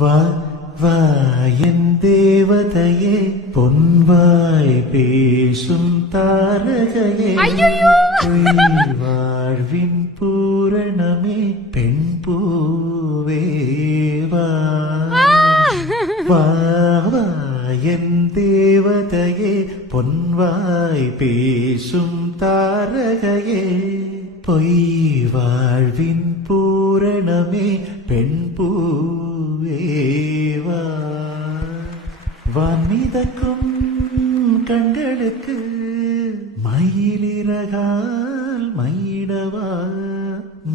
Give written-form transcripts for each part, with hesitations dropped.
வா வா என் தேவதையே பொன்வாய் பேசும் தாரகையே பொய் வாழ்வின் பூரணமே பெண் பூவே வா வா வா என் தேவதையே பொன்வாய் பேசும் தாரகையே பொய் வாழ்வின் பூரணமே பெண் பூவேவா வான்மிதக்கும் கண்களுக்கு மயிலிறகால் மயிடவா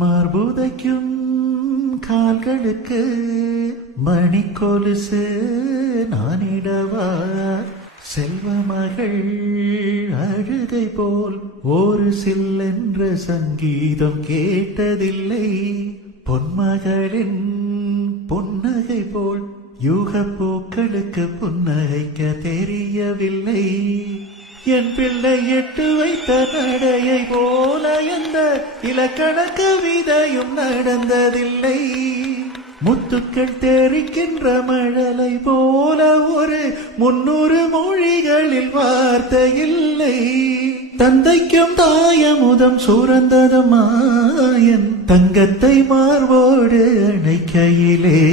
மார்புதைக்கும் கால்களுக்கு மணிக்கொலுசு நானிடவா செல்வமகள் அழுகை போல் ஒரு சில்லென்ற சங்கீதம் கேட்டதில்லை பொன்மகளின் பொன்னகை போல் யூக பூக்களுக்கு புன்னகைக்க தெரியவில்லை என் பிள்ளை எட்டு வைத்த நடையை போல எந்த இலக்கண கவிதையும் நடந்ததில்லை முத்துக்கள் தெரிக்கின்ற மழலை போல ஒரு 300 மொழிகளில் வார்த்தை இல்லை தந்தைக்கும் தாயமுதம் சுரந்ததுமாயன் தங்கத்தை மார்போடு அணைக்கையிலே